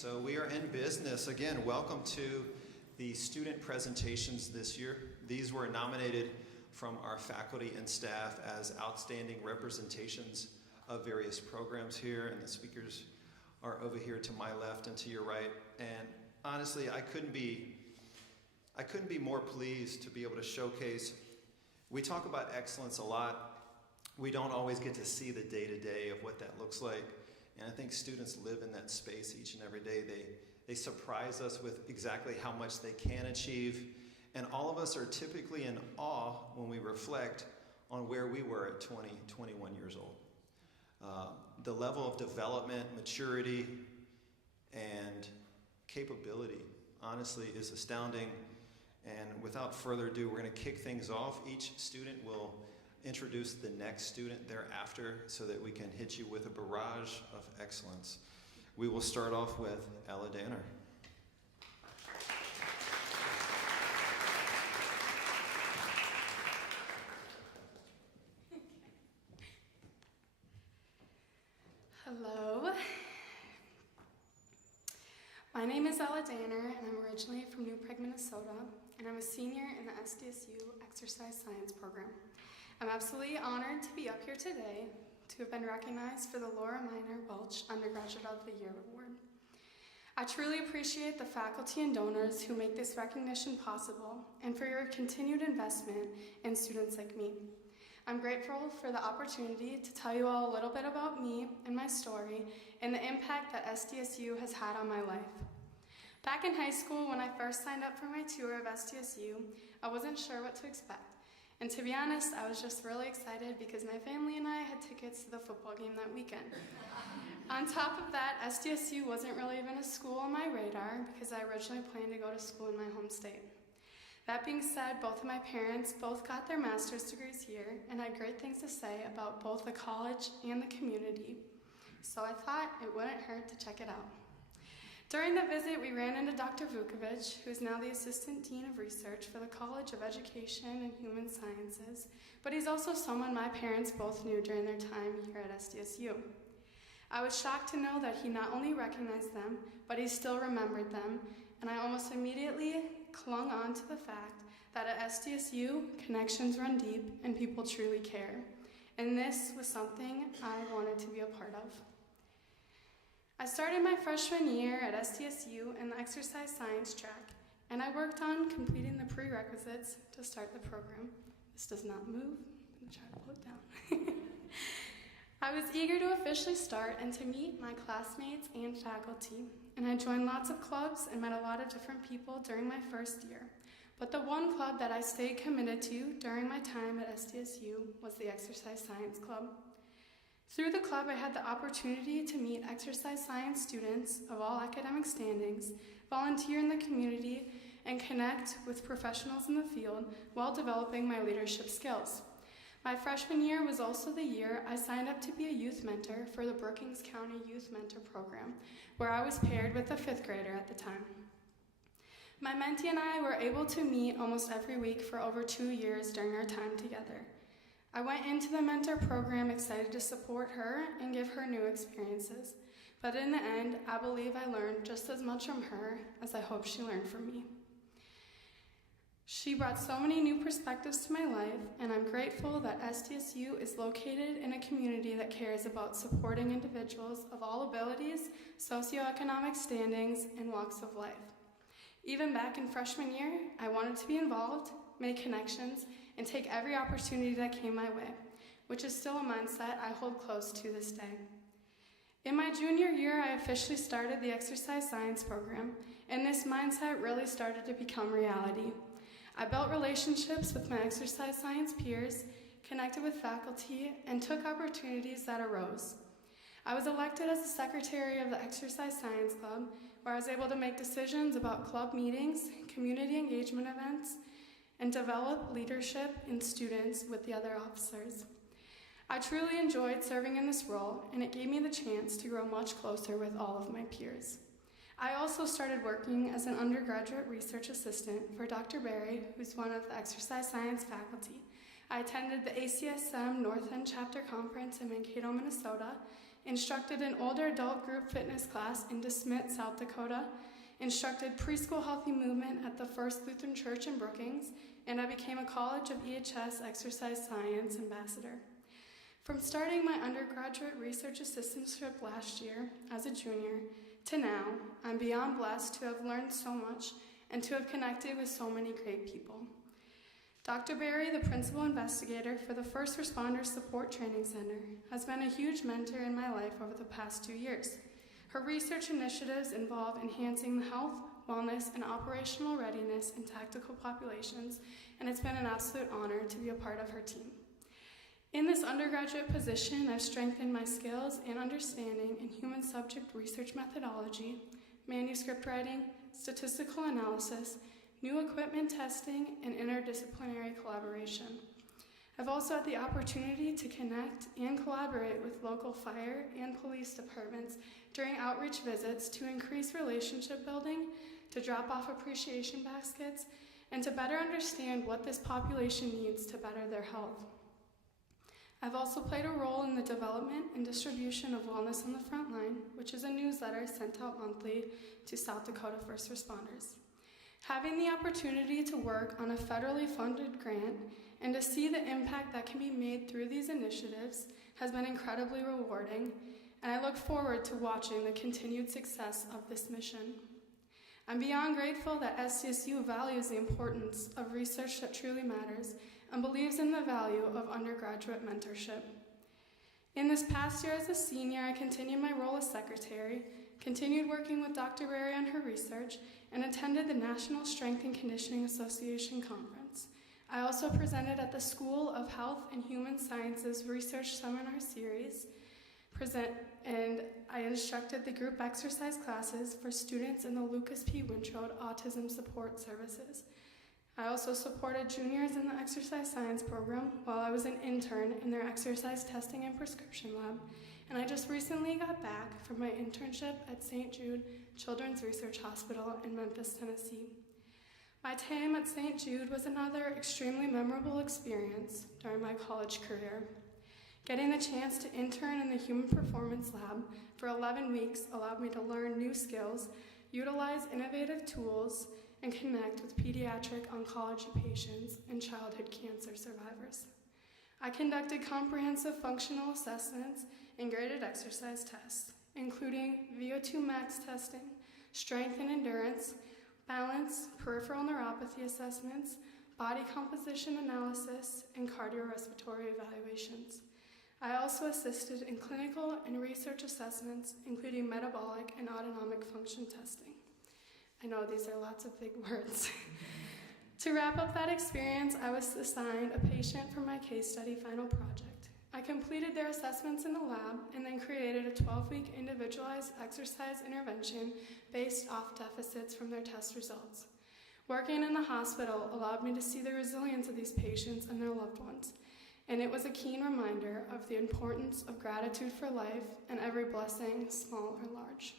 So we are in business. Again, welcome to the student presentations this year. These were nominated from our faculty and staff as outstanding representations of various programs here, and the speakers are over here to my left and to your right. And honestly, I couldn't be more pleased to be able to showcase. We talk about excellence a lot. We don't always get to see the day-to-day of what that looks like. And I think students live in that space each and every day. They surprise us with exactly how much they can achieve. And all of us are typically in awe when we reflect on where we were at 20, 21 years old. The level of development, maturity, and capability, honestly, is astounding. And without further ado, we're going to kick things off. Each student will introduce the next student thereafter so that we can hit you with a barrage of excellence. We will start off with Ella Danner. Hello. My name is Ella Danner, and I'm originally from New Prague, Minnesota, and I'm a senior in the SDSU Exercise Science program. I'm absolutely honored to be up here today to have been recognized for the Laura Minor Welch Undergraduate of the Year Award. I truly appreciate the faculty and donors who make this recognition possible and for your continued investment in students like me. I'm grateful for the opportunity to tell you all a little bit about me and my story and the impact that SDSU has had on my life. Back in high school, when I first signed up for my tour of SDSU, I wasn't sure what to expect. And to be honest, I was just really excited because my family and I had tickets to the football game that weekend. On top of that, SDSU wasn't really even a school on my radar because I originally planned to go to school in my home state. That being said, both of my parents both got their master's degrees here and had great things to say about both the college and the community. So I thought it wouldn't hurt to check it out. During the visit, we ran into Dr. Vukovic, who is now the Assistant Dean of Research for the College of Education and Human Sciences, but he's also someone my parents both knew during their time here at SDSU. I was shocked to know that he not only recognized them, but he still remembered them, and I almost immediately clung on to the fact that at SDSU, connections run deep and people truly care. And this was something I wanted to be a part of. I started my freshman year at SDSU in the exercise science track, and I worked on completing the prerequisites to start the program. This does not move. I'm going to try to pull it down. I was eager to officially start and to meet my classmates and faculty, and I joined lots of clubs and met a lot of different people during my first year. But the one club that I stayed committed to during my time at SDSU was the Exercise Science Club. Through the club, I had the opportunity to meet exercise science students of all academic standings, volunteer in the community, and connect with professionals in the field while developing my leadership skills. My freshman year was also the year I signed up to be a youth mentor for the Brookings County Youth Mentor Program, where I was paired with a fifth grader at the time. My mentee and I were able to meet almost every week for over 2 years during our time together. I went into the mentor program excited to support her and give her new experiences, but in the end, I believe I learned just as much from her as I hope she learned from me. She brought so many new perspectives to my life, and I'm grateful that SDSU is located in a community that cares about supporting individuals of all abilities, socioeconomic standings, and walks of life. Even back in freshman year, I wanted to be involved, make connections, and take every opportunity that came my way, which is still a mindset I hold close to this day. In my junior year, I officially started the exercise science program, and this mindset really started to become reality. I built relationships with my exercise science peers, connected with faculty, and took opportunities that arose. I was elected as the secretary of the Exercise Science Club, where I was able to make decisions about club meetings, community engagement events, and develop leadership in students with the other officers. I truly enjoyed serving in this role, and it gave me the chance to grow much closer with all of my peers. I also started working as an undergraduate research assistant for Dr. Barry, who's one of the exercise science faculty. I attended the ACSM North End Chapter Conference in Mankato, Minnesota, instructed an older adult group fitness class in DeSmet, South Dakota, instructed preschool healthy movement at the First Lutheran Church in Brookings, and I became a College of EHS Exercise Science ambassador. From starting my undergraduate research assistantship last year as a junior to now, I'm beyond blessed to have learned so much and to have connected with so many great people. Dr. Berry, the principal investigator for the First Responder Support Training Center, has been a huge mentor in my life over the past 2 years. Her research initiatives involve enhancing the health, wellness, and operational readiness in tactical populations, and it's been an absolute honor to be a part of her team. In this undergraduate position, I've strengthened my skills and understanding in human subject research methodology, manuscript writing, statistical analysis, new equipment testing, and interdisciplinary collaboration. I've also had the opportunity to connect and collaborate with local fire and police departments during outreach visits to increase relationship building, to drop off appreciation baskets, and to better understand what this population needs to better their health. I've also played a role in the development and distribution of Wellness on the Front Line, which is a newsletter sent out monthly to South Dakota first responders. Having the opportunity to work on a federally funded grant and to see the impact that can be made through these initiatives has been incredibly rewarding, and I look forward to watching the continued success of this mission. I'm beyond grateful that SDSU values the importance of research that truly matters and believes in the value of undergraduate mentorship. In this past year as a senior, I continued my role as secretary, continued working with Dr. Berry on her research, and attended the National Strength and Conditioning Association Conference. I also presented at the School of Health and Human Sciences Research Seminar Series, and I instructed the group exercise classes for students in the Lucas P. Wintroad Autism Support Services. I also supported juniors in the exercise science program while I was an intern in their exercise testing and prescription lab, and I just recently got back from my internship at St. Jude Children's Research Hospital in Memphis, Tennessee. My time at St. Jude was another extremely memorable experience during my college career. Getting the chance to intern in the Human Performance Lab for 11 weeks allowed me to learn new skills, utilize innovative tools, and connect with pediatric oncology patients and childhood cancer survivors. I conducted comprehensive functional assessments and graded exercise tests, including VO2 max testing, strength and endurance, balance, peripheral neuropathy assessments, body composition analysis, and cardiorespiratory evaluations. I also assisted in clinical and research assessments, including metabolic and autonomic function testing. I know these are lots of big words. To wrap up that experience, I was assigned a patient for my case study final project. I completed their assessments in the lab and then created a 12-week individualized exercise intervention based off deficits from their test results. Working in the hospital allowed me to see the resilience of these patients and their loved ones, and it was a keen reminder of the importance of gratitude for life and every blessing, small or large.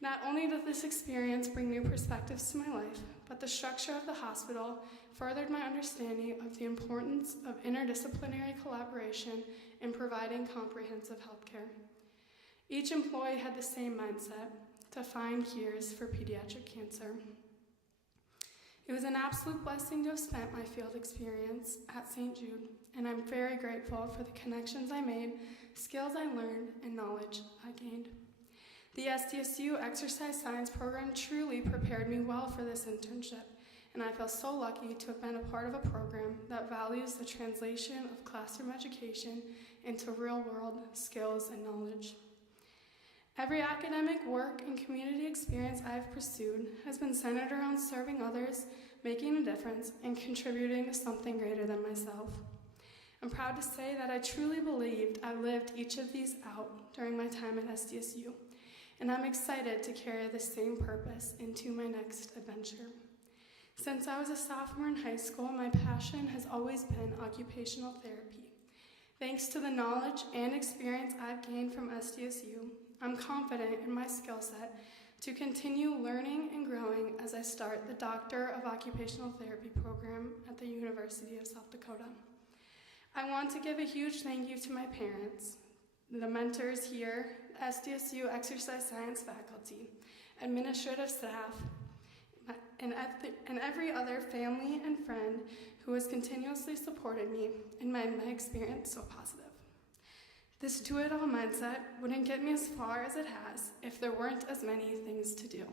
Not only did this experience bring new perspectives to my life, but the structure of the hospital furthered my understanding of the importance of interdisciplinary collaboration in providing comprehensive health care. Each employee had the same mindset, to find cures for pediatric cancer. It was an absolute blessing to have spent my field experience at St. Jude, and I'm very grateful for the connections I made, skills I learned, and knowledge I gained. The SDSU Exercise Science program truly prepared me well for this internship, and I feel so lucky to have been a part of a program that values the translation of classroom education into real-world skills and knowledge. Every academic work and community experience I have pursued has been centered around serving others, making a difference, and contributing to something greater than myself. I'm proud to say that I truly believed I lived each of these out during my time at SDSU, and I'm excited to carry the same purpose into my next adventure. Since I was a sophomore in high school, my passion has always been occupational therapy. Thanks to the knowledge and experience I've gained from SDSU, I'm confident in my skill set to continue learning and growing as I start the Doctor of Occupational Therapy program at the University of South Dakota. I want to give a huge thank you to my parents, the mentors here, SDSU exercise science faculty, administrative staff, and every other family and friend who has continuously supported me and made my experience so positive. This do-it-all mindset wouldn't get me as far as it has if there weren't as many things to do.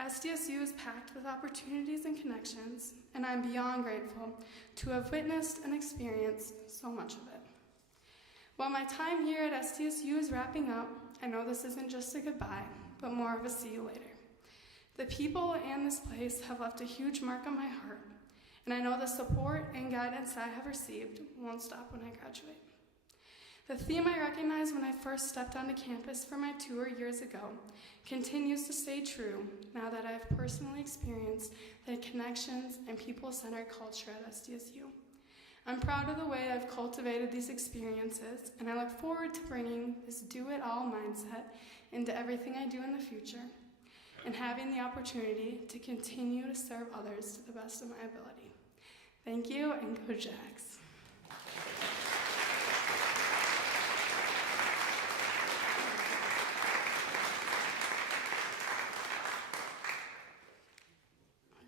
SDSU is packed with opportunities and connections, and I'm beyond grateful to have witnessed and experienced so much of it. While my time here at SDSU is wrapping up, I know this isn't just a goodbye, but more of a see you later. The people and this place have left a huge mark on my heart, and I know the support and guidance I have received won't stop when I graduate. The theme I recognized when I first stepped onto campus for my tour years ago continues to stay true now that I've personally experienced the connections and people-centered culture at SDSU. I'm proud of the way I've cultivated these experiences, and I look forward to bringing this do-it-all mindset into everything I do in the future, and having the opportunity to continue to serve others to the best of my ability. Thank you, and go Jags.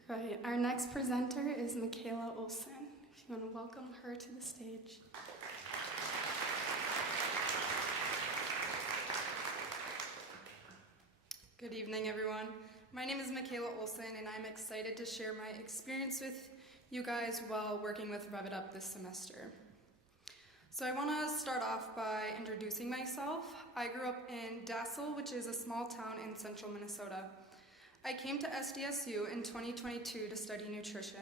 Right, our next presenter is Michaela Olson. If you want to welcome her to the stage. Good evening, everyone. My name is Michaela Olson, and I'm excited to share my experience with you guys while working with Rev It Up this semester. So I want to start off by introducing myself. I grew up in Dassel, which is a small town in central Minnesota. I came to SDSU in 2022 to study nutrition.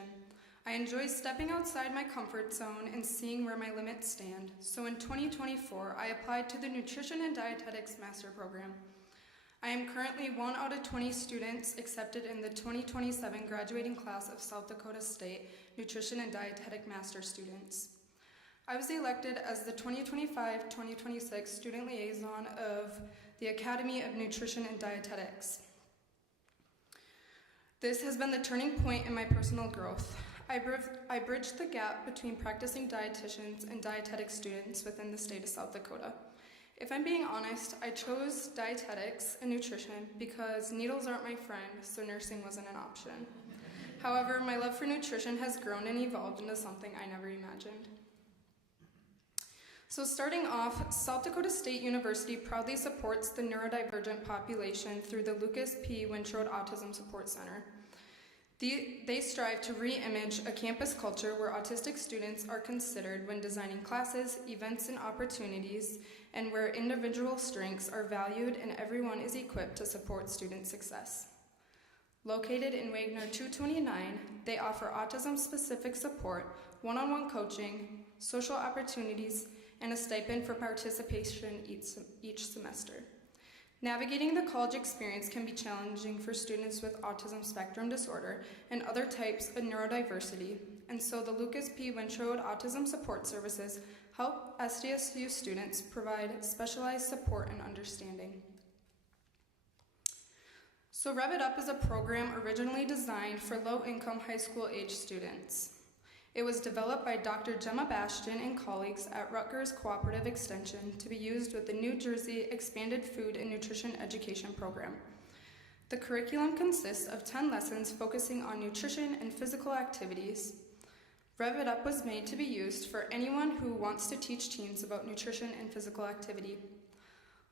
I enjoy stepping outside my comfort zone and seeing where my limits stand. So in 2024, I applied to the Nutrition and Dietetics Master Program. I am currently 1 out of 20 students accepted in the 2027 graduating class of South Dakota State Nutrition and Dietetic Master students. I was elected as the 2025-2026 Student Liaison of the Academy of Nutrition and Dietetics. This has been the turning point in my personal growth. I bridged the gap between practicing dietitians and dietetic students within the state of South Dakota. If I'm being honest, I chose dietetics and nutrition because needles aren't my friend, so nursing wasn't an option. However, my love for nutrition has grown and evolved into something I never imagined. So starting off, South Dakota State University proudly supports the neurodivergent population through the Lucas P. Wintrode Autism Support Center. They strive to re-image a campus culture where autistic students are considered when designing classes, events, and opportunities, and where individual strengths are valued and everyone is equipped to support student success. Located in Wagner 229, they offer autism-specific support, one-on-one coaching, social opportunities, and a stipend for participation each semester. Navigating the college experience can be challenging for students with autism spectrum disorder and other types of neurodiversity, and so the Lucas P. Wintrode Autism Support Services help SDSU students provide specialized support and understanding. So Rev It Up is a program originally designed for low-income high school age students. It was developed by Dr. Gemma Bastian and colleagues at Rutgers Cooperative Extension to be used with the New Jersey Expanded Food and Nutrition Education Program. The curriculum consists of 10 lessons focusing on nutrition and physical activities. Rev It Up was made to be used for anyone who wants to teach teens about nutrition and physical activity.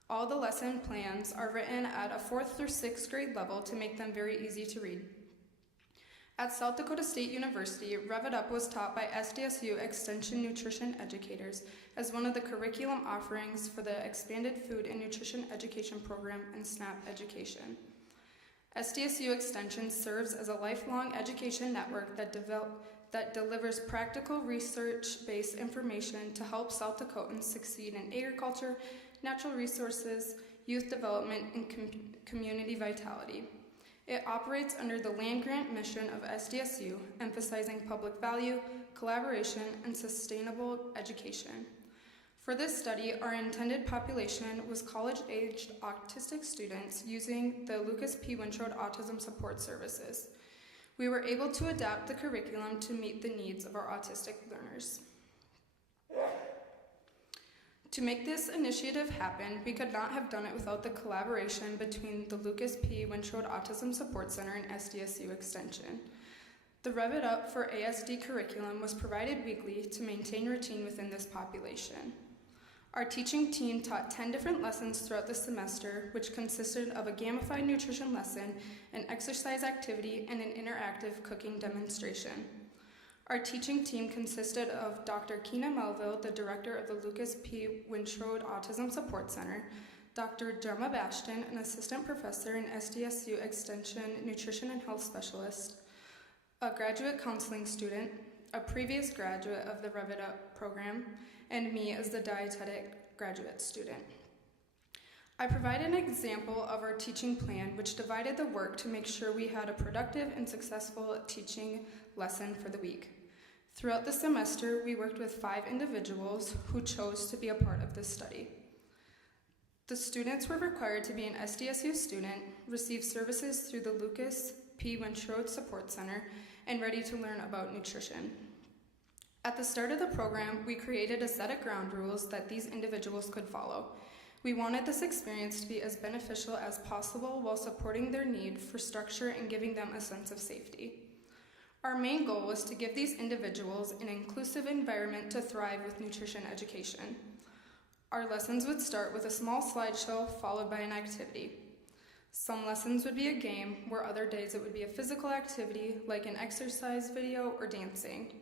All the lesson plans are written at a 4th through 6th grade level to make them very easy to read. At South Dakota State University, Rev It Up was taught by SDSU Extension Nutrition Educators as one of the curriculum offerings for the Expanded Food and Nutrition Education Program and SNAP Education. SDSU Extension serves as a lifelong education network that delivers practical research-based information to help South Dakotans succeed in agriculture, natural resources, youth development, and community vitality. It operates under the land-grant mission of SDSU, emphasizing public value, collaboration, and sustainable education. For this study, our intended population was college-aged autistic students using the Lucas P. Wintrode Autism Support Services. We were able to adapt the curriculum to meet the needs of our autistic learners. To make this initiative happen, we could not have done it without the collaboration between the Lucas P. Wintrode Autism Support Center and SDSU Extension. The Rev It Up for ASD curriculum was provided weekly to maintain routine within this population. Our teaching team taught 10 different lessons throughout the semester, which consisted of a gamified nutrition lesson, an exercise activity, and an interactive cooking demonstration. Our teaching team consisted of Dr. Keena Melville, the director of the Lucas P. Wintrode Autism Support Center, Dr. Gemma Bastion, an assistant professor and SDSU Extension nutrition and health specialist, a graduate counseling student, a previous graduate of the Rev It Up program, and me as the dietetic graduate student. I provided an example of our teaching plan, which divided the work to make sure we had a productive and successful teaching lesson for the week. Throughout the semester, we worked with 5 individuals who chose to be a part of this study. The students were required to be an SDSU student, receive services through the Lucas P. Wintrode Support Center, and ready to learn about nutrition. At the start of the program, we created a set of ground rules that these individuals could follow. We wanted this experience to be as beneficial as possible while supporting their need for structure and giving them a sense of safety. Our main goal was to give these individuals an inclusive environment to thrive with nutrition education. Our lessons would start with a small slideshow followed by an activity. Some lessons would be a game, where other days it would be a physical activity like an exercise video or dancing.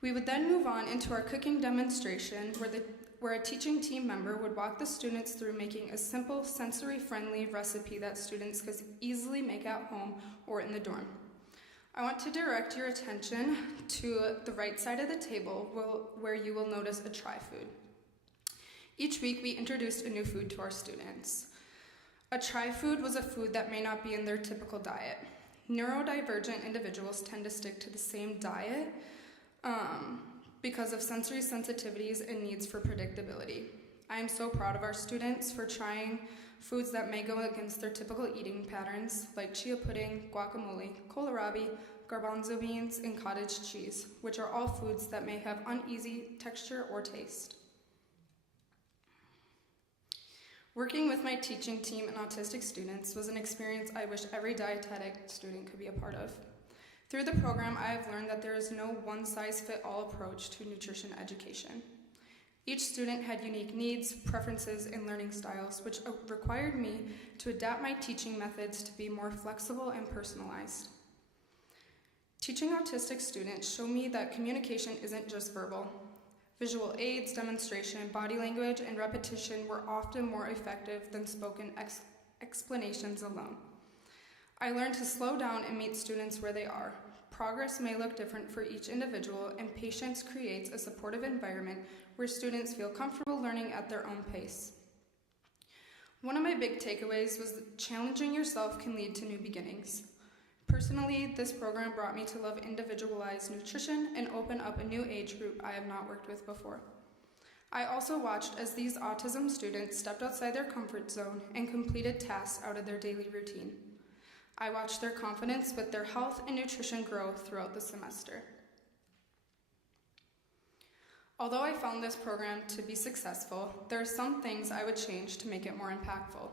We would then move on into our cooking demonstration where a teaching team member would walk the students through making a simple, sensory-friendly recipe that students could easily make at home or in the dorm. I want to direct your attention to the right side of the table where you will notice a try food. Each week we introduced a new food to our students. A try food was a food that may not be in their typical diet. Neurodivergent individuals tend to stick to the same diet because of sensory sensitivities and needs for predictability. I am so proud of our students for trying foods that may go against their typical eating patterns, like chia pudding, guacamole, kohlrabi, garbanzo beans, and cottage cheese, which are all foods that may have uneasy texture or taste. Working with my teaching team and autistic students was an experience I wish every dietetic student could be a part of. Through the program, I have learned that there is no one-size-fits-all approach to nutrition education. Each student had unique needs, preferences, and learning styles, which required me to adapt my teaching methods to be more flexible and personalized. Teaching autistic students show me that communication isn't just verbal. Visual aids, demonstration, body language, and repetition were often more effective than spoken explanations alone. I learned to slow down and meet students where they are. Progress may look different for each individual, and patience creates a supportive environment where students feel comfortable learning at their own pace. One of my big takeaways was that challenging yourself can lead to new beginnings. Personally, this program brought me to love individualized nutrition and open up a new age group I have not worked with before. I also watched as these autism students stepped outside their comfort zone and completed tasks out of their daily routine. I watched their confidence with their health and nutrition grow throughout the semester. Although I found this program to be successful, there are some things I would change to make it more impactful.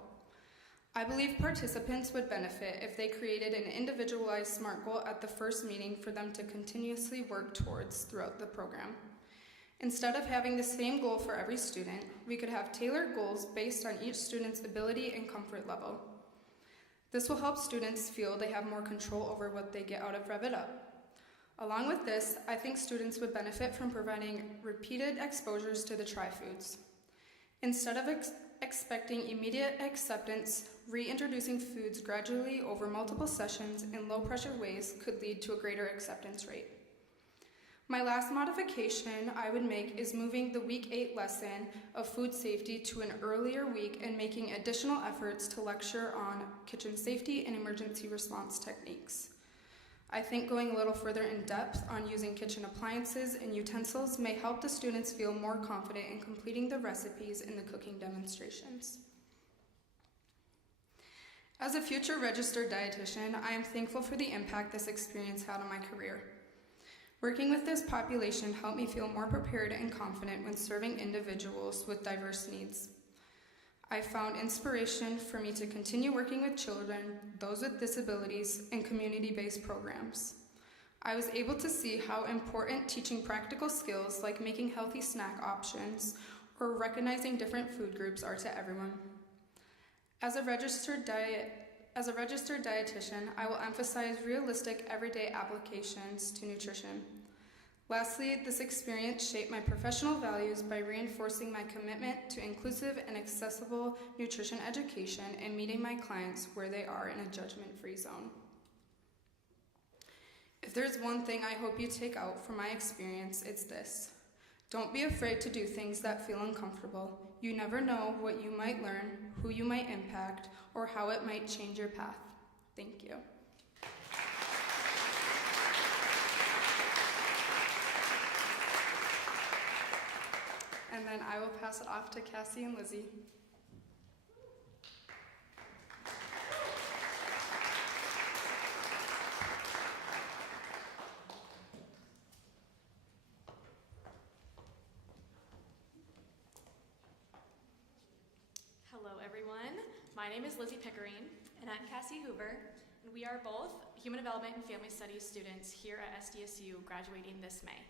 I believe participants would benefit if they created an individualized SMART goal at the first meeting for them to continuously work towards throughout the program. Instead of having the same goal for every student, we could have tailored goals based on each student's ability and comfort level. This will help students feel they have more control over what they get out of Rev It Up. Along with this, I think students would benefit from providing repeated exposures to the try-foods. Instead of expecting immediate acceptance, reintroducing foods gradually over multiple sessions in low-pressure ways could lead to a greater acceptance rate. My last modification I would make is moving the Week 8 lesson of food safety to an earlier week and making additional efforts to lecture on kitchen safety and emergency response techniques. I think going a little further in depth on using kitchen appliances and utensils may help the students feel more confident in completing the recipes in the cooking demonstrations. As a future registered dietitian, I am thankful for the impact this experience had on my career. Working with this population helped me feel more prepared and confident when serving individuals with diverse needs. I found inspiration for me to continue working with children, those with disabilities, and community-based programs. I was able to see how important teaching practical skills like making healthy snack options or recognizing different food groups are to everyone. As a registered dietitian, I will emphasize realistic everyday applications to nutrition. Lastly, this experience shaped my professional values by reinforcing my commitment to inclusive and accessible nutrition education and meeting my clients where they are in a judgment-free zone. If there's one thing I hope you take out from my experience, it's this. Don't be afraid to do things that feel uncomfortable. You never know what you might learn, who you might impact, or how it might change your path. Thank you. And then I will pass it off to Cassie and Lizzie. Hello everyone, my name is Lizzie Pickering. And I'm Cassie Hoover. And we are both Human Development and Family Studies students here at SDSU graduating this May.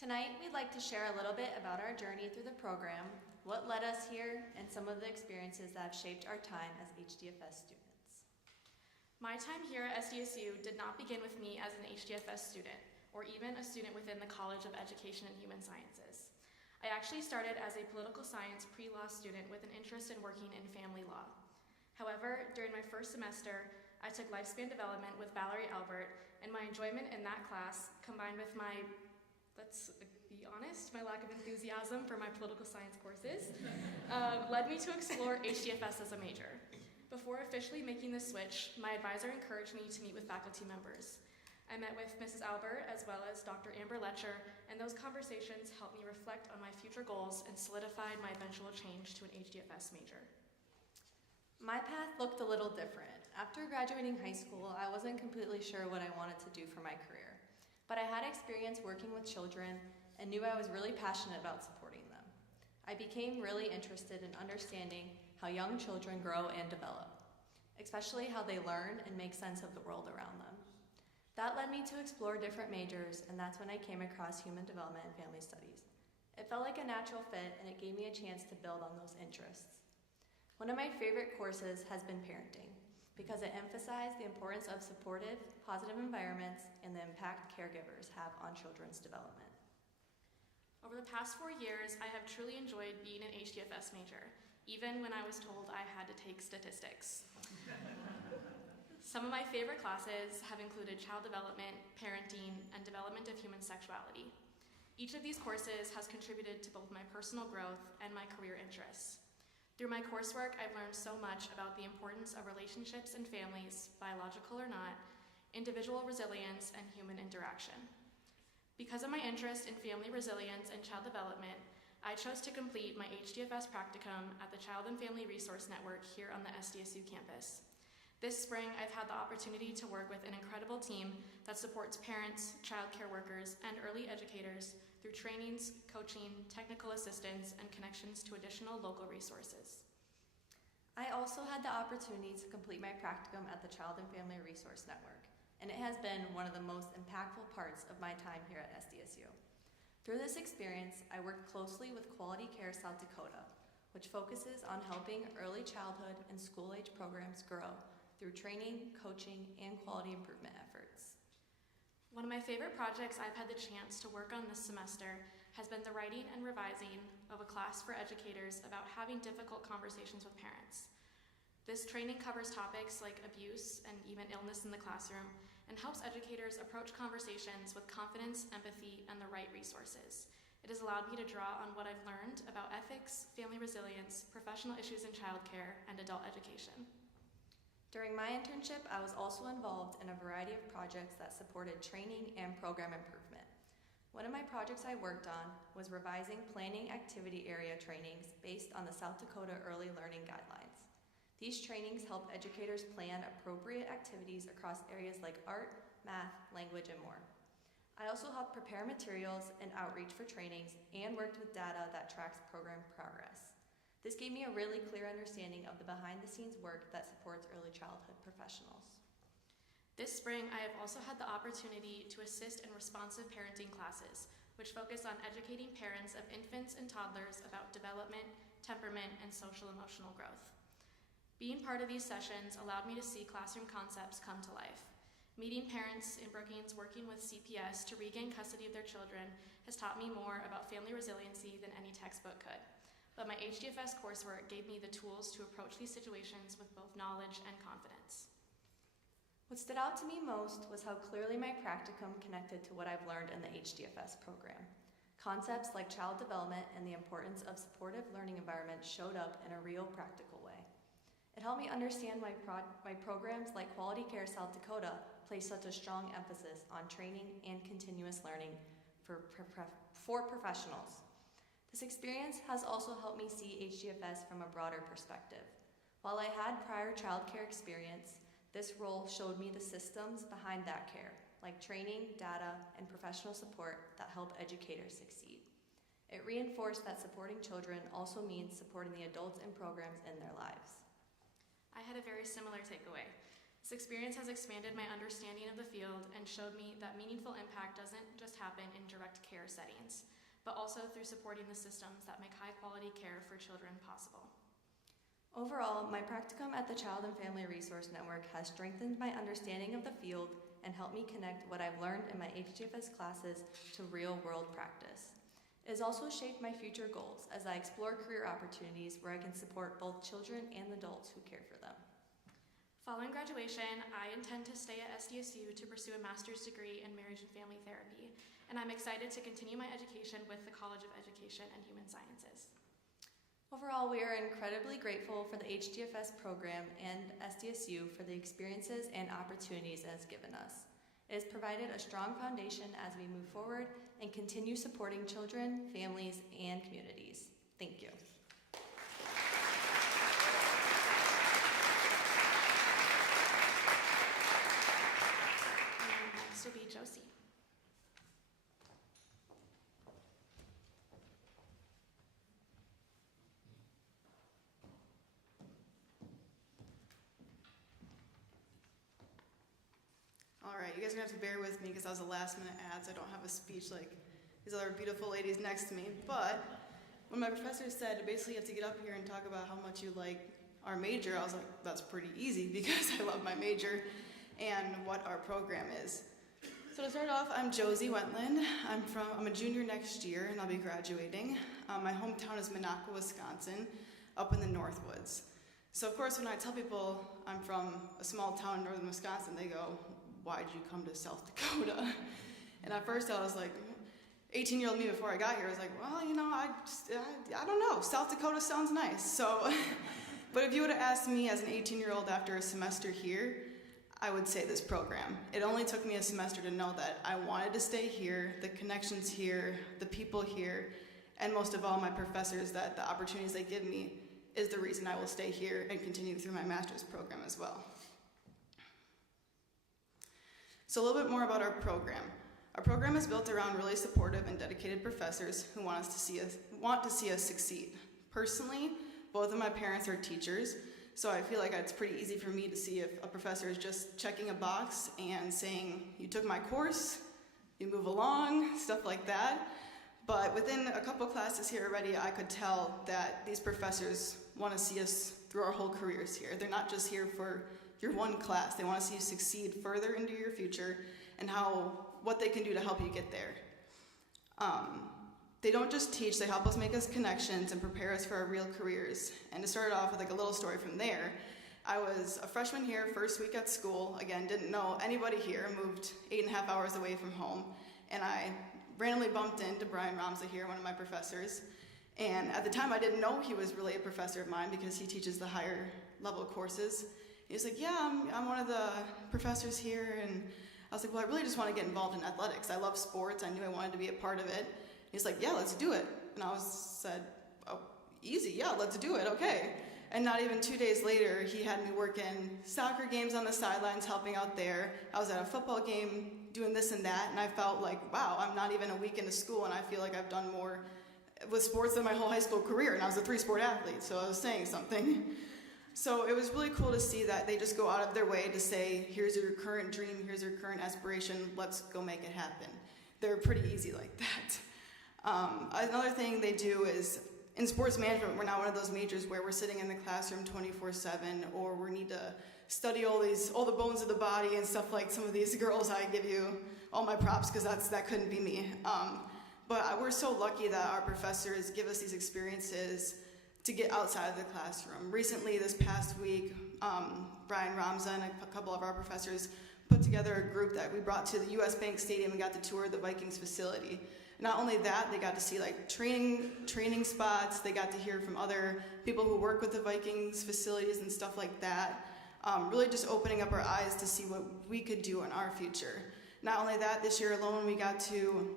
Tonight, we'd like to share a little bit about our journey through the program, what led us here, and some of the experiences that have shaped our time as HDFS students. My time here at SDSU did not begin with me as an HDFS student, or even a student within the College of Education and Human Sciences. I actually started as a political science pre-law student with an interest in working in family law. However, during my first semester, I took lifespan development with Valerie Albert, and my enjoyment in that class, combined with my, let's be honest, my lack of enthusiasm for my political science courses, led me to explore HDFS as a major. Before officially making the switch, my advisor encouraged me to meet with faculty members. I met with Mrs. Albert as well as Dr. Amber Letcher, and those conversations helped me reflect on my future goals and solidified my eventual change to an HDFS major. My path looked a little different. After graduating high school, I wasn't completely sure what I wanted to do for my career. But I had experience working with children and knew I was really passionate about supporting them. I became really interested in understanding how young children grow and develop, especially how they learn and make sense of the world around them. That led me to explore different majors, and that's when I came across Human Development and Family Studies. It felt like a natural fit, and it gave me a chance to build on those interests. One of my favorite courses has been parenting, because it emphasized the importance of supportive, positive environments and the impact caregivers have on children's development. Over the past 4 years, I have truly enjoyed being an HDFS major, even when I was told I had to take statistics. Some of my favorite classes have included child development, parenting, and development of human sexuality. Each of these courses has contributed to both my personal growth and my career interests. Through my coursework, I've learned so much about the importance of relationships and families, biological or not, individual resilience, and human interaction. Because of my interest in family resilience and child development, I chose to complete my HDFS practicum at the Child and Family Resource Network here on the SDSU campus. This spring, I've had the opportunity to work with an incredible team that supports parents, child care workers, and early educators through trainings, coaching, technical assistance, and connections to additional local resources. I also had the opportunity to complete my practicum at the Child and Family Resource Network, and it has been one of the most impactful parts of my time here at SDSU. Through this experience, I worked closely with Quality Care South Dakota, which focuses on helping early childhood and school-age programs grow through training, coaching, and quality improvement efforts. One of my favorite projects I've had the chance to work on this semester has been the writing and revising of a class for educators about having difficult conversations with parents. This training covers topics like abuse and even illness in the classroom and helps educators approach conversations with confidence, empathy, and the right resources. It has allowed me to draw on what I've learned about ethics, family resilience, professional issues in childcare, and adult education. During my internship, I was also involved in a variety of projects that supported training and program improvement. One of my projects I worked on was revising planning activity area trainings based on the South Dakota Early Learning Guidelines. These trainings help educators plan appropriate activities across areas like art, math, language, and more. I also helped prepare materials and outreach for trainings and worked with data that tracks program progress. This gave me a really clear understanding of the behind-the-scenes work that supports early childhood professionals. This spring, I have also had the opportunity to assist in responsive parenting classes, which focus on educating parents of infants and toddlers about development, temperament, and social-emotional growth. Being part of these sessions allowed me to see classroom concepts come to life. Meeting parents in Brookings working with CPS to regain custody of their children has taught me more about family resiliency than any textbook could. But my HDFS coursework gave me the tools to approach these situations with both knowledge and confidence. What stood out to me most was how clearly my practicum connected to what I've learned in the HDFS program. Concepts like child development and the importance of supportive learning environments showed up in a real practical way. It helped me understand why programs like Quality Care South Dakota place such a strong emphasis on training and continuous learning for professionals. This experience has also helped me see HDFS from a broader perspective. While I had prior childcare experience, this role showed me the systems behind that care, like training, data, and professional support that help educators succeed. It reinforced that supporting children also means supporting the adults and programs in their lives. I had a very similar takeaway. This experience has expanded my understanding of the field and showed me that meaningful impact doesn't just happen in direct care settings, but also through supporting the systems that make high-quality care for children possible. Overall, my practicum at the Child and Family Resource Network has strengthened my understanding of the field and helped me connect what I've learned in my HDFS classes to real-world practice. It has also shaped my future goals as I explore career opportunities where I can support both children and adults who care for them. Following graduation, I intend to stay at SDSU to pursue a master's degree in marriage and family therapy, and I'm excited to continue my education with the College of Education and Human Sciences. Overall, we are incredibly grateful for the HDFS program and SDSU for the experiences and opportunities it has given us. It has provided a strong foundation as we move forward and continue supporting children, families, and communities. Thank you. And next will be Josie. All right, you guys are gonna have to bear with me because I was a last minute ad, so I don't have a speech like these other beautiful ladies next to me. But when my professor said basically you have to get up here and talk about how much you like our major, I was like, that's pretty easy because I love my major and what our program is. So to start off, I'm Josie Wentland. I'm a junior next year and I'll be graduating. My hometown is Minocqua, Wisconsin, up in the Northwoods. So of course when I tell people I'm from a small town in northern Wisconsin, they go, why'd you come to South Dakota? And at first I was like, 18-year-old me before I got here was like, well, you know, I don't know, South Dakota sounds nice. So, but if you would have asked me as an 18-year-old after a semester here, I would say this program. It only took me a semester to know that I wanted to stay here, the connections here, the people here, and most of all my professors, that the opportunities they give me is the reason I will stay here and continue through my master's program as well. So a little bit more about our program. Our program is built around really supportive and dedicated professors who want to see us succeed. Personally, both of my parents are teachers, so I feel like it's pretty easy for me to see if a professor is just checking a box and saying, you took my course, you move along, stuff like that. But within a couple classes here already, I could tell that these professors want to see us through our whole careers here. They're not just here for your one class. They want to see you succeed further into your future and what they can do to help you get there. They don't just teach, they help us make us connections and prepare us for our real careers. And to start off with like a little story from there, I was a freshman here, first week at school. Again, didn't know anybody here, moved 8.5 hours away from home. And I randomly bumped into Brian Ramsey here, one of my professors. And at the time I didn't know he was really a professor of mine because he teaches the higher level courses. He was like, yeah, I'm one of the professors here. And I was like, well, I really just want to get involved in athletics. I love sports. I knew I wanted to be a part of it. He's like, yeah, let's do it. And I said, oh, easy, yeah, let's do it, okay. And not even 2 days later, he had me working soccer games on the sidelines, helping out there. I was at a football game doing this and that, and I felt like, wow, I'm not even a week into school, and I feel like I've done more with sports than my whole high school career, and I was a 3-sport athlete, so I was saying something. So it was really cool to see that they just go out of their way to say, here's your current dream, here's your current aspiration, let's go make it happen. They're pretty easy like that. Another thing they do is, in sports management, we're not one of those majors where we're sitting in the classroom 24/7, or we need to study all the bones of the body and stuff like some of these girls. I give you all my props because that couldn't be me. But we're so lucky that our professors give us these experiences to get outside of the classroom. Recently, this past week, Brian Ramza and a couple of our professors put together a group that we brought to the US Bank Stadium and got to tour the Vikings facility. Not only that, they got to see like training spots, they got to hear from other people who work with the Vikings facilities and stuff like that. Really just opening up our eyes to see what we could do in our future. Not only that, this year alone we got to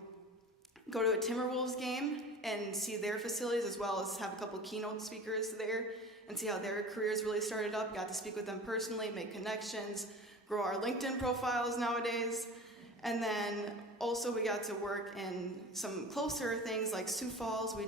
go to a Timberwolves game and see their facilities, as well as have a couple keynote speakers there and see how their careers really started up. Got to speak with them personally, make connections, grow our LinkedIn profiles nowadays. And then also we got to work in some closer things like Sioux Falls. We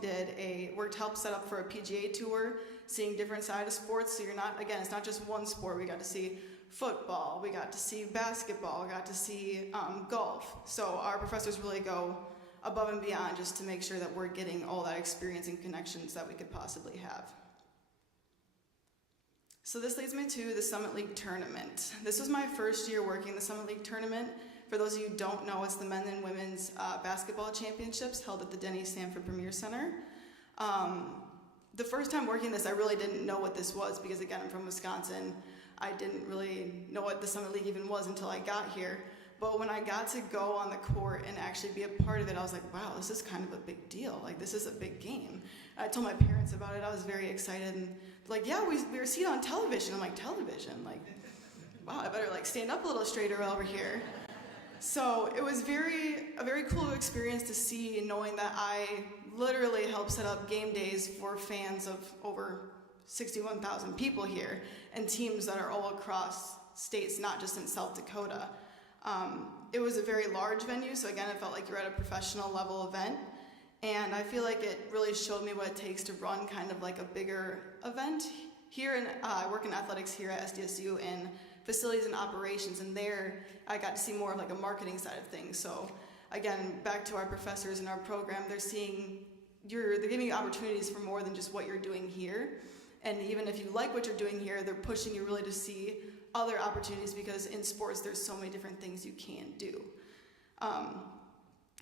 worked to help set up for a PGA tour, seeing different side of sports. So it's not just one sport. We got to see football, we got to see basketball, we got to see golf. So our professors really go above and beyond just to make sure that we're getting all that experience and connections that we could possibly have. So this leads me to the Summit League tournament. This was my first year working the Summit League tournament. For those of you who don't know, it's the men and women's basketball championships held at the Denny Sanford Premier Center. The first time working this, I really didn't know what this was because, again, I'm from Wisconsin. I didn't really know what the Summit League even was until I got here. But when I got to go on the court and actually be a part of it, I was like, wow, this is kind of a big deal. Like, this is a big game. I told my parents about it. I was very excited. And they're like, yeah, we were seeing it on television. I'm like, television? Like, wow, I better like stand up a little straighter over here. So it was a very cool experience to see, knowing that I literally helped set up game days for fans of over 61,000 people here and teams that are all across states, not just in South Dakota. It was a very large venue, so again, it felt like you're at a professional level event. And I feel like it really showed me what it takes to run kind of like a bigger event. I work in athletics here at SDSU in facilities and operations, and there I got to see more of like a marketing side of things. So again, back to our professors in our program, they're giving you opportunities for more than just what you're doing here. And even if you like what you're doing here, they're pushing you really to see other opportunities, because in sports there's so many different things you can do.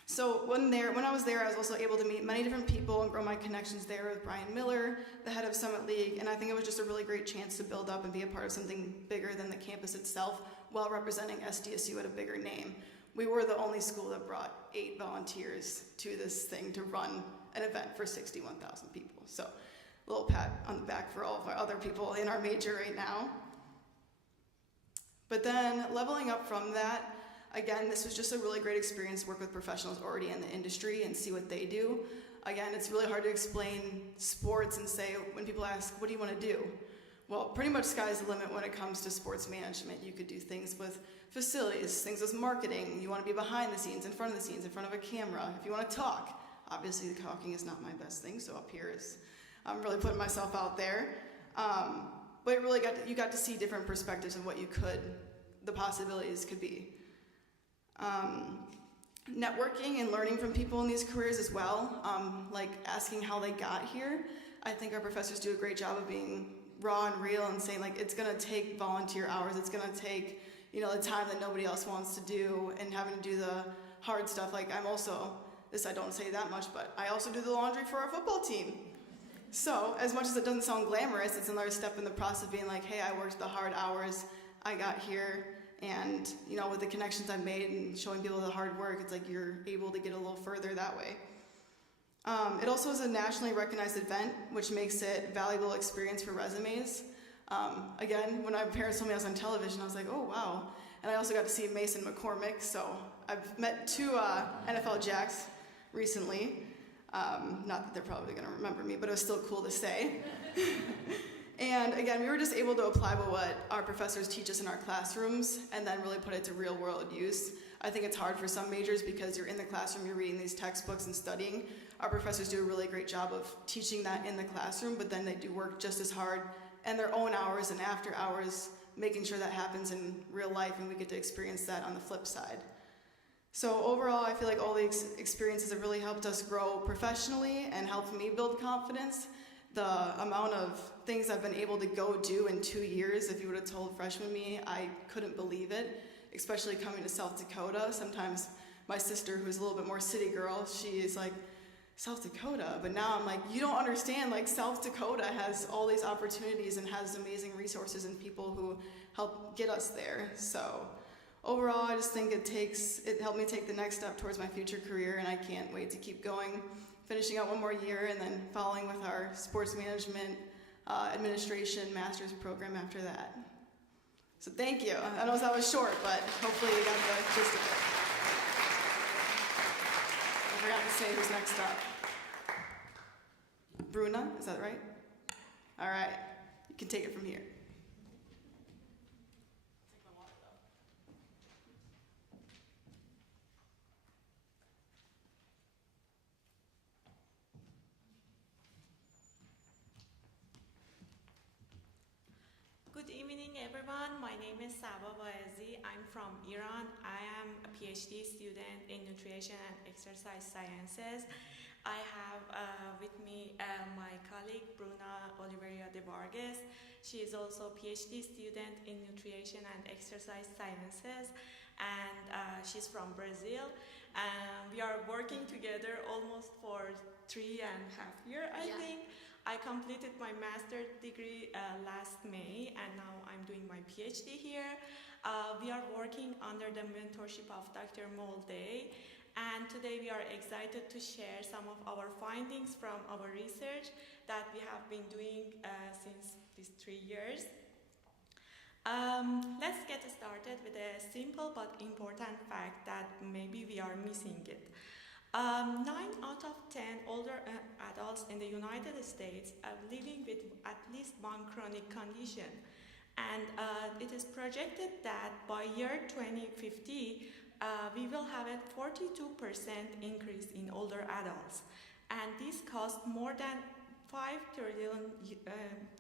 So when I was there, I was also able to meet many different people and grow my connections there with Brian Miller, the head of Summit League, and I think it was just a really great chance to build up and be a part of something bigger than the campus itself while representing SDSU at a bigger name. We were the only school that brought 8 volunteers to this thing to run an event for 61,000 people. So a little pat on the back for all of our other people in our major right now. But then leveling up from that, again, this was just a really great experience to work with professionals already in the industry and see what they do. Again, it's really hard to explain sports and say, when people ask, what do you want to do? Well, pretty much sky's the limit when it comes to sports management. You could do things with facilities, things with marketing. You want to be behind the scenes, in front of the scenes, in front of a camera. If you want to talk, obviously the talking is not my best thing, so up here I'm really putting myself out there. But you got to see different perspectives of what the possibilities could be. Networking and learning from people in these careers as well, like asking how they got here. I think our professors do a great job of being raw and real and saying, like, it's gonna take volunteer hours, it's gonna take, the time that nobody else wants to do, and having to do the hard stuff. Like, I don't say that much, but I also do the laundry for our football team. So, as much as it doesn't sound glamorous, it's another step in the process of being like, hey, I worked the hard hours, I got here, and, with the connections I've made and showing people the hard work, it's like you're able to get a little further that way. It also is a nationally recognized event, which makes it a valuable experience for resumes. Again, when my parents told me I was on television, I was like, oh, wow. And I also got to see Mason McCormick, so I've met 2 NFL Jacks recently. Not that they're probably going to remember me, but it was still cool to say. And again, we were just able to apply what our professors teach us in our classrooms and then really put it to real world use. I think it's hard for some majors because you're in the classroom, you're reading these textbooks and studying. Our professors do a really great job of teaching that in the classroom, but then they do work just as hard in their own hours and after hours, making sure that happens in real life, and we get to experience that on the flip side. So overall, I feel like all the experiences have really helped us grow professionally and helped me build confidence. The amount of things I've been able to go do in 2 years, if you would have told freshman me, I couldn't believe it, especially coming to South Dakota. Sometimes my sister, who's a little bit more city girl, she is like, South Dakota? But now I'm like, you don't understand, like South Dakota has all these opportunities and has amazing resources and people who help get us there. So overall, I just think it helped me take the next step towards my future career, and I can't wait to keep going, finishing out one more year, and then following with our sports management administration master's program after that. So thank you. I know that was short, but hopefully you got the gist of it. I forgot to say who's next up. Bruna, is that right? All right, you can take it from here. Good evening, everyone. My name is Saba Baezi. I'm from Iran. I am a PhD student in nutrition and exercise sciences. I have with me my colleague Bruna Oliveira de Vargas. She is also a PhD student in nutrition and exercise sciences, and she's from Brazil. We are working together almost for 3.5 years, I think. I completed my master's degree last May, and now I'm doing my PhD here. We are working under the mentorship of Dr. Molday, and today we are excited to share some of our findings from our research that we have been doing since these 3 years. Let's get started with a simple but important fact that maybe we are missing it. 9 out of 10 older adults in the United States are living with at least one chronic condition. And it is projected that by year 2050, we will have a 42% increase in older adults. And this costs more than $5 trillion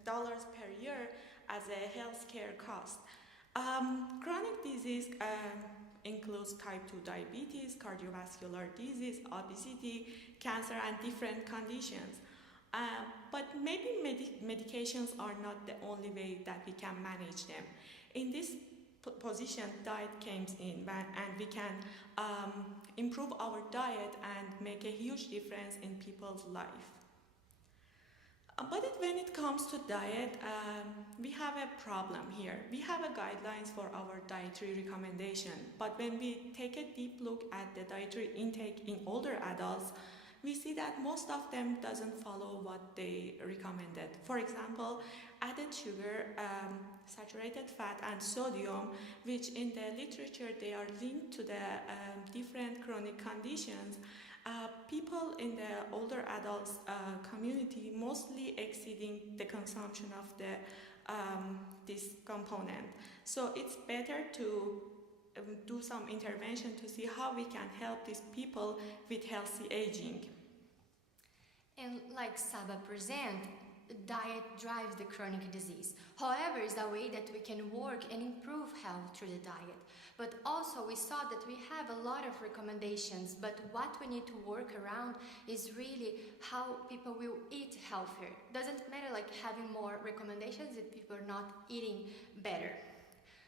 per year as a healthcare cost. Chronic disease includes type 2 diabetes, cardiovascular disease, obesity, cancer, and different conditions. But maybe medications are not the only way that we can manage them. In this position, diet comes in, and we can improve our diet and make a huge difference in people's life. But when it comes to diet, we have a problem here. We have a guidelines for our dietary recommendation, but when we take a deep look at the dietary intake in older adults, we see that most of them doesn't follow what they recommended. For example, added sugar, saturated fat, and sodium, which in the literature they are linked to the different chronic conditions. People in the older adults community mostly exceeding the consumption of this component. So it's better to do some intervention to see how we can help these people with healthy aging. And like Saba present, diet drives the chronic disease. However, it's a way that we can work and improve health through the diet. But also we saw that we have a lot of recommendations, but what we need to work around is really how people will eat healthier. Doesn't matter like having more recommendations if people are not eating better.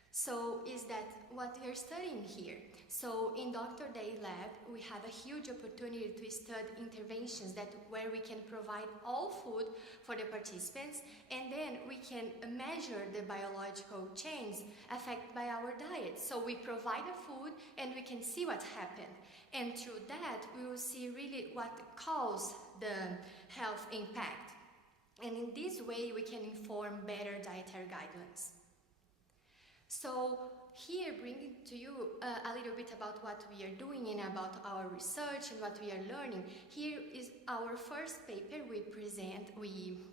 So is that what we are studying here? So in Dr. Day Lab, we have a huge opportunity to study interventions where we can provide all food for the participants, and then we can measure the biological change affected by our diet. So we provide the food and we can see what happened. And through that, we will see really what caused the health impact. And in this way, we can inform better dietary guidelines. So here, bringing to you a little bit about what we are doing and about our research and what we are learning. Here is our first paper we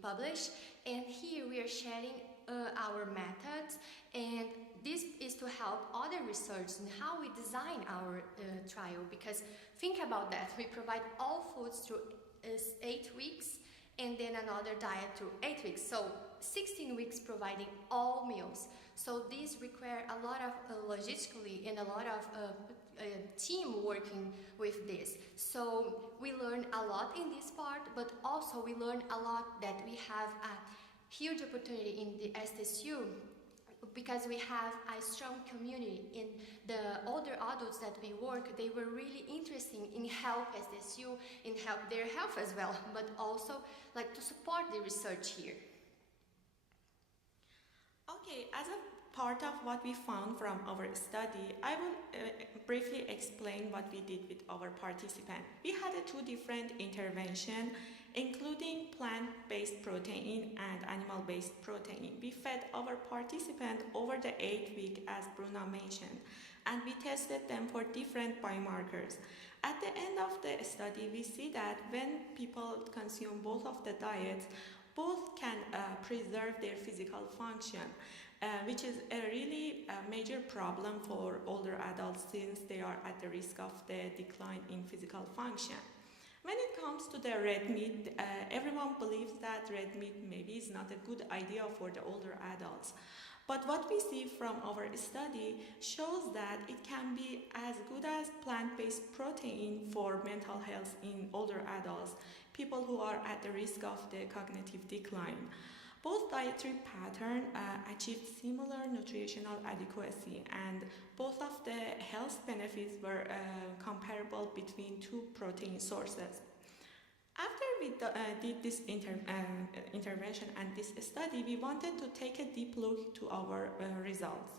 publish, and here we are sharing our methods and this is to help other research in how we design our trial, because think about that. We provide all foods through 8 weeks and then another diet through 8 weeks. So 16 weeks providing all meals. So these require a lot of logistically and a lot of team working with this. So we learn a lot in this part, but also we learn a lot that we have a huge opportunity in the SSU, because we have a strong community. In the older adults that we work, they were really interested in help SSU, in help their health as well, but also like to support the research here. Okay, as a part of what we found from our study, I will briefly explain what we did with our participants. We had two different interventions, including plant-based protein and animal-based protein. We fed our participants over the 8 weeks, as Bruna mentioned, and we tested them for different biomarkers. At the end of the study, we see that when people consume both of the diets, both can preserve their physical function, which is a really major problem for older adults, since they are at the risk of the decline in physical function. When it comes to the red meat, everyone believes that red meat maybe is not a good idea for the older adults. But what we see from our study shows that it can be as good as plant-based protein for mental health in older adults, people who are at the risk of the cognitive decline. Both dietary patterns achieved similar nutritional adequacy, and both of the health benefits were comparable between two protein sources. After we did this intervention and this study, we wanted to take a deep look to our results.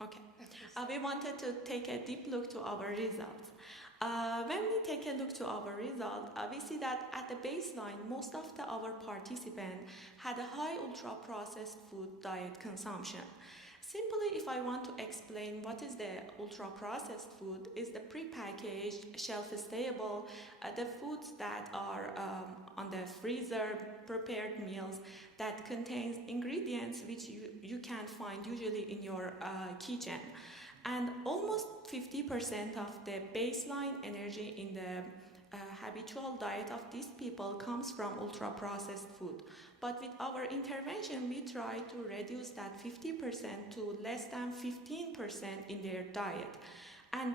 Okay. We wanted to take a deep look to our results. When we take a look to our result, we see that at the baseline, most of our participants had a high ultra-processed food diet consumption. Simply, if I want to explain what is the ultra-processed food, is the prepackaged, shelf-stable, the foods that are on the freezer, prepared meals that contains ingredients which you can't find usually in your kitchen. And almost 50% of the baseline energy in the habitual diet of these people comes from ultra-processed food. But with our intervention, we try to reduce that 50% to less than 15% in their diet. And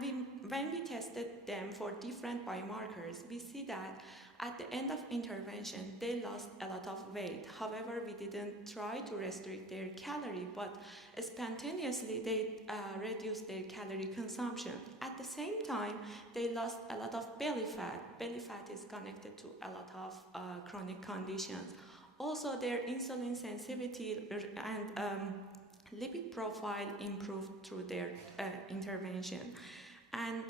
when we tested them for different biomarkers, we see that at the end of intervention, they lost a lot of weight. However, we didn't try to restrict their calorie, but spontaneously they reduced their calorie consumption. At the same time, they lost a lot of belly fat. Belly fat is connected to a lot of chronic conditions. Also, their insulin sensitivity and lipid profile improved through their intervention. And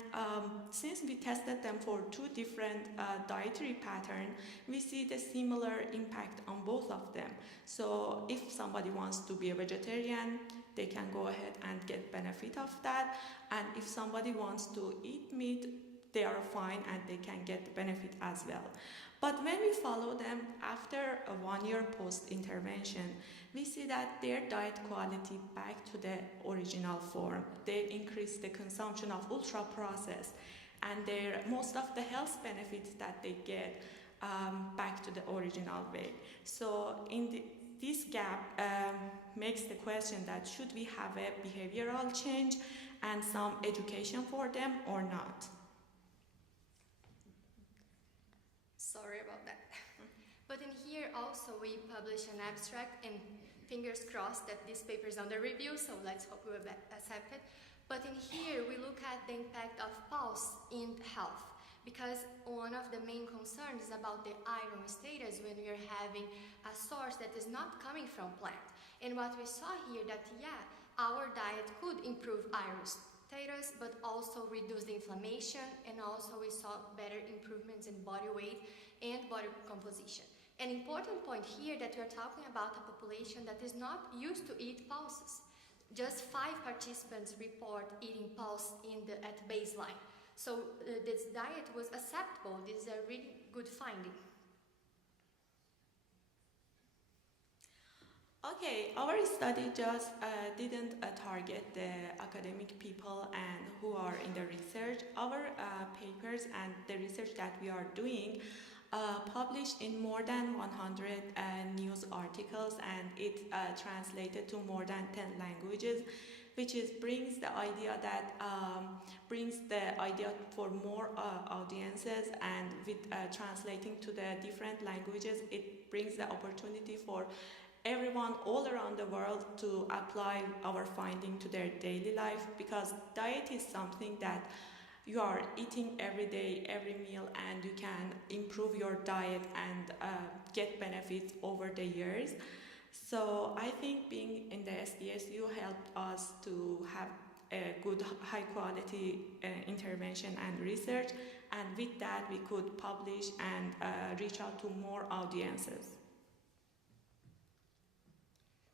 since we tested them for two different dietary patterns, we see the similar impact on both of them. So if somebody wants to be a vegetarian, they can go ahead and get benefit of that. And if somebody wants to eat meat, they are fine and they can get the benefit as well. But when we follow them after a 1 year post-intervention, we see that their diet quality back to the original form. They increase the consumption of ultra-processed, and most of the health benefits that they get back to the original way. So this gap makes the question that should we have a behavioral change and some education for them or not? Sorry about that. But in here also we publish an abstract, and fingers crossed that this paper is under review, so let's hope we will accept it. But in here we look at the impact of pulse in health, because one of the main concerns is about the iron status when we are having a source that is not coming from plant. And what we saw here that, yeah, our diet could improve iron status, but also reduce the inflammation, and also we saw better improvements in body weight and body composition. An important point here that we are talking about a population that is not used to eat pulses. Just 5 participants report eating pulse at baseline. So this diet was acceptable. This is a really good finding. Okay, our study just didn't target the academic people and who are in the research. Our papers and the research that we are doing published in more than 100 news articles, and it translated to more than 10 languages, which brings the idea for more audiences, and with translating to the different languages, it brings the opportunity for everyone all around the world to apply our finding to their daily life, because diet is something that you are eating every day, every meal, and you can improve your diet and get benefits over the years. So I think being in the SDSU helped us to have a good high quality intervention and research, and with that we could publish and reach out to more audiences.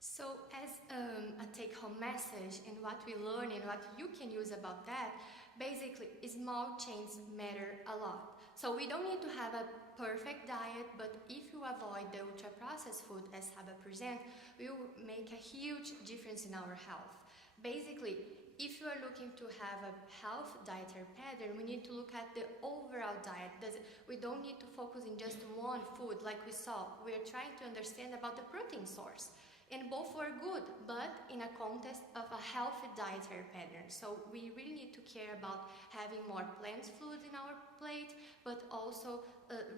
So as a take-home message and what we learn and what you can use about that, basically small changes matter a lot. So we don't need to have a perfect diet, but if you avoid the ultra-processed food, as Saba present, we will make a huge difference in our health. Basically, if you are looking to have a health dietary pattern, we need to look at the overall diet. We don't need to focus in just one food like we saw. We are trying to understand about the protein source. And both were good, but in a context of a healthy dietary pattern. So we really need to care about having more plant foods in our plate, but also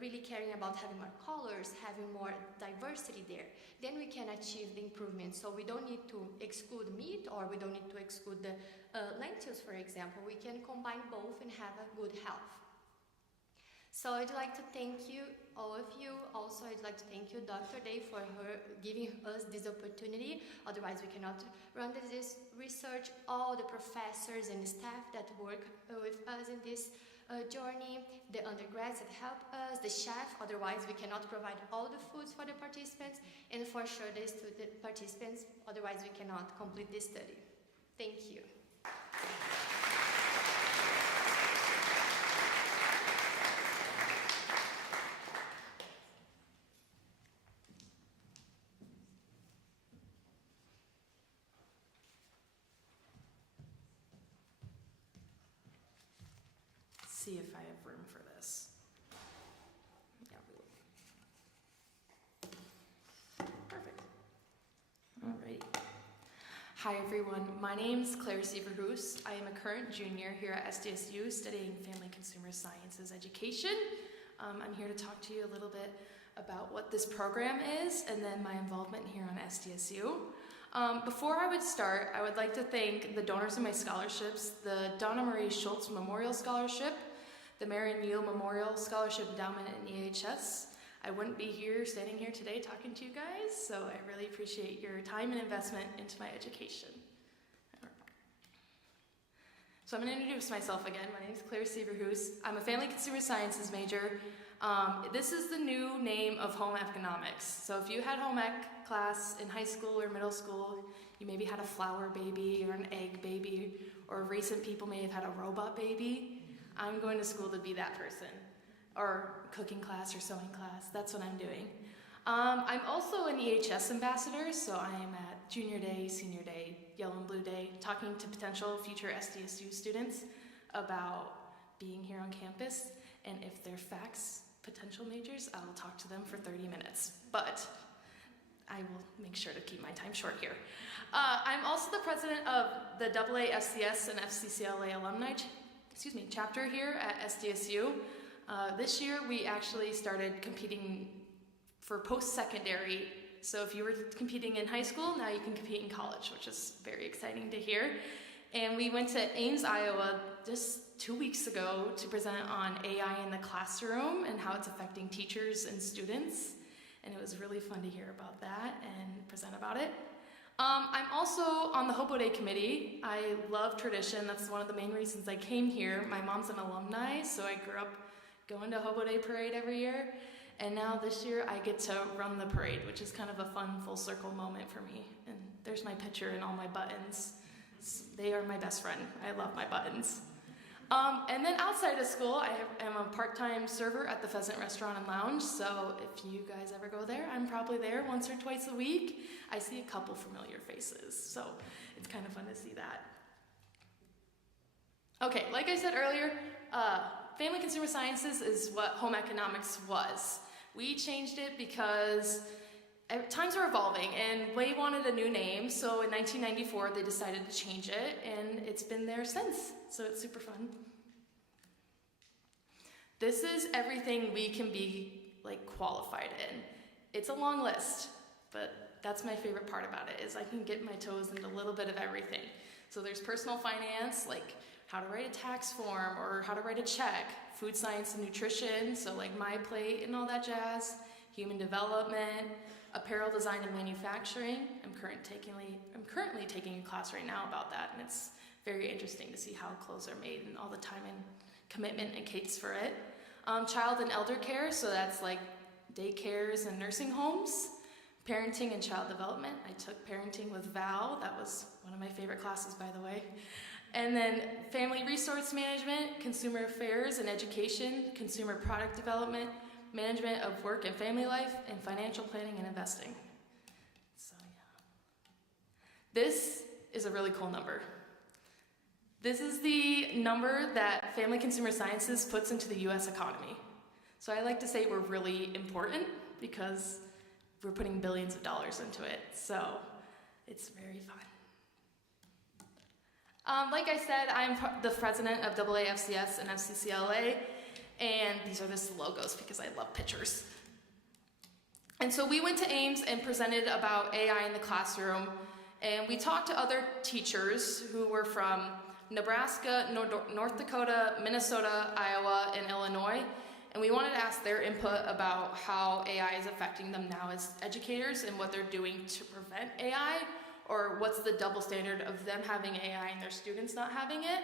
really caring about having more colors, having more diversity there. Then we can achieve the improvement. So we don't need to exclude meat, or we don't need to exclude the lentils, for example. We can combine both and have a good health. So I'd like to thank you, all of you. Also, I'd like to thank you, Dr. Day, for her giving us this opportunity. Otherwise, we cannot run this research. All the professors and staff that work with us in this journey, the undergrads that help us, the chef. Otherwise, we cannot provide all the foods for the participants, and for sure the student participants. Otherwise, we cannot complete this study. Thank you. See if I have room for this. Yeah, perfect. Alrighty. Hi everyone, my name's Claire Severhoos. I am a current junior here at SDSU studying Family Consumer Sciences Education. I'm here to talk to you a little bit about what this program is and then my involvement here on SDSU. Before I would start, I would like to thank the donors of my scholarships, the Donna Marie Schultz Memorial Scholarship, the Marion Neal Memorial Scholarship Endowment, and EHS. I wouldn't be here, standing here today talking to you guys, so I really appreciate your time and investment into my education. So I'm going to introduce myself again. My name is Claire Severhoos. I'm a Family Consumer Sciences major. This is the new name of home economics. So if you had home ec class in high school or middle school, you maybe had a flower baby or an egg baby, or recent people may have had a robot baby. I'm going to school to be that person, or cooking class or sewing class. That's what I'm doing. I'm also an EHS ambassador, so I am at Junior Day, Senior Day, Yellow and Blue Day, talking to potential future SDSU students about being here on campus, and if they're FACS potential majors, I will talk to them for 30 minutes, but I will make sure to keep my time short here. I'm also the president of the AAFCS and FCCLA alumni chapter here at SDSU. This year we actually started competing for post-secondary. So if you were competing in high school, now you can compete in college, which is very exciting to hear. And we went to Ames, Iowa just 2 weeks ago to present on AI in the classroom and how it's affecting teachers and students. And it was really fun to hear about that and present about it. I'm also on the Hobo Day committee. I love tradition. That's one of the main reasons I came here. My mom's an alumni, so I grew up going to Hobo Day parade every year. And now this year I get to run the parade, which is kind of a fun full circle moment for me. And there's my picture and all my buttons. They are my best friend. I love my buttons. And then outside of school, I am a part-time server at the Pheasant Restaurant and Lounge, so if you guys ever go there, I'm probably there once or twice a week. I see a couple familiar faces, so it's kind of fun to see that. Okay, like I said earlier, Family Consumer Sciences is what home economics was. We changed it because times are evolving, and they wanted a new name, so in 1994 they decided to change it, and it's been there since, so it's super fun. This is everything we can be qualified in. It's a long list, but that's my favorite part about it, is I can get my toes into a little bit of everything. So there's personal finance, like how to write a tax form or how to write a check, food science and nutrition, so like my plate and all that jazz, human development, apparel design and manufacturing. I'm currently taking a class right now about that, and it's very interesting to see how clothes are made and all the time and commitment it takes for it. Child and elder care, so that's like daycares and nursing homes. Parenting and child development. I took parenting with Val. That was one of my favorite classes, by the way. And then family resource management, consumer affairs and education, consumer product development, management of work and family life, and financial planning and investing. So yeah. This is a really cool number. This is the number that Family Consumer Sciences puts into the US economy. So I like to say we're really important because we're putting billions of dollars into it. So it's very fun. Like I said, I'm the president of AAFCS and FCCLA, and these are just the logos because I love pictures. And so we went to Ames and presented about AI in the classroom, and we talked to other teachers who were from Nebraska, North Dakota, Minnesota, Iowa, and Illinois, and we wanted to ask their input about how AI is affecting them now as educators and what they're doing to prevent AI, or what's the double standard of them having AI and their students not having it.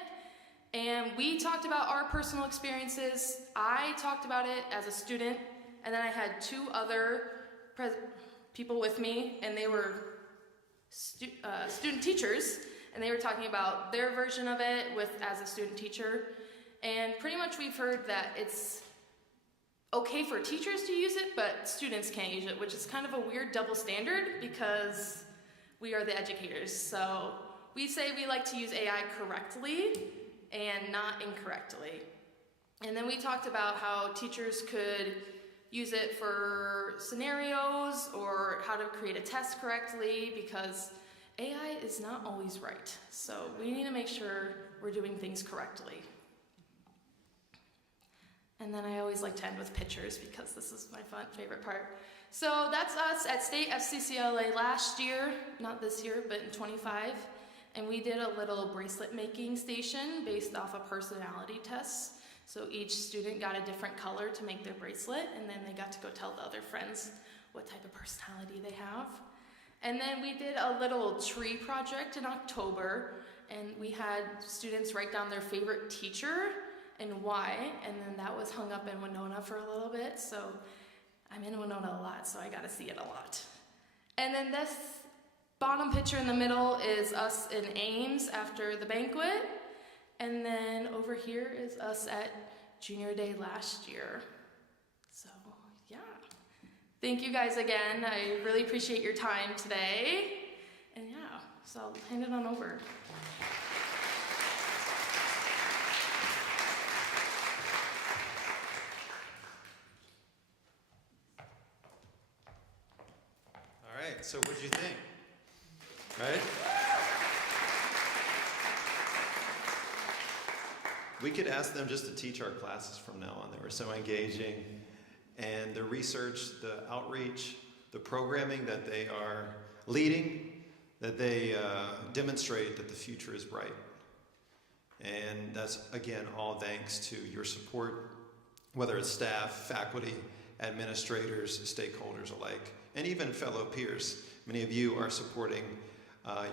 And we talked about our personal experiences. I talked about it as a student, and then I had two other people with me, and they were student teachers, and they were talking about their version of it as a student teacher. And pretty much we've heard that it's okay for teachers to use it, but students can't use it, which is kind of a weird double standard because we are the educators. So we say we like to use AI correctly and not incorrectly. And then we talked about how teachers could use it for scenarios or how to create a test correctly, because AI is not always right. So we need to make sure we're doing things correctly. And then I always like to end with pictures because this is my favorite part. So that's us at State FCCLA last year, not this year, but in 25. And we did a little bracelet making station based off of personality tests. So each student got a different color to make their bracelet, and then they got to go tell the other friends what type of personality they have. And then we did a little tree project in October, and we had students write down their favorite teacher and why, and then that was hung up in Winona for a little bit. So I'm in Winona a lot, so I got to see it a lot. And then this bottom picture in the middle is us in Ames after the banquet. And then over here is us at junior day last year. So, yeah. Thank you guys again. I really appreciate your time today. And yeah, so I'll hand it on over. All right, so what'd you think? Right? We could ask them just to teach our classes from now on. They were so engaging. And the research, the outreach, the programming that they are leading, that they demonstrate that the future is bright. And that's, again, all thanks to your support, whether it's staff, faculty, administrators, stakeholders alike, and even fellow peers. Many of you are supporting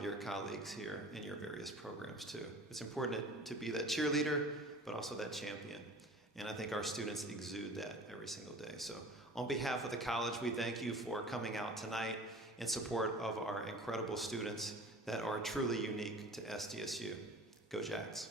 your colleagues here in your various programs too. It's important to be that cheerleader, but also that champion. And I think our students exude that every single day. So on behalf of the college, we thank you for coming out tonight in support of our incredible students that are truly unique to SDSU. Go Jacks.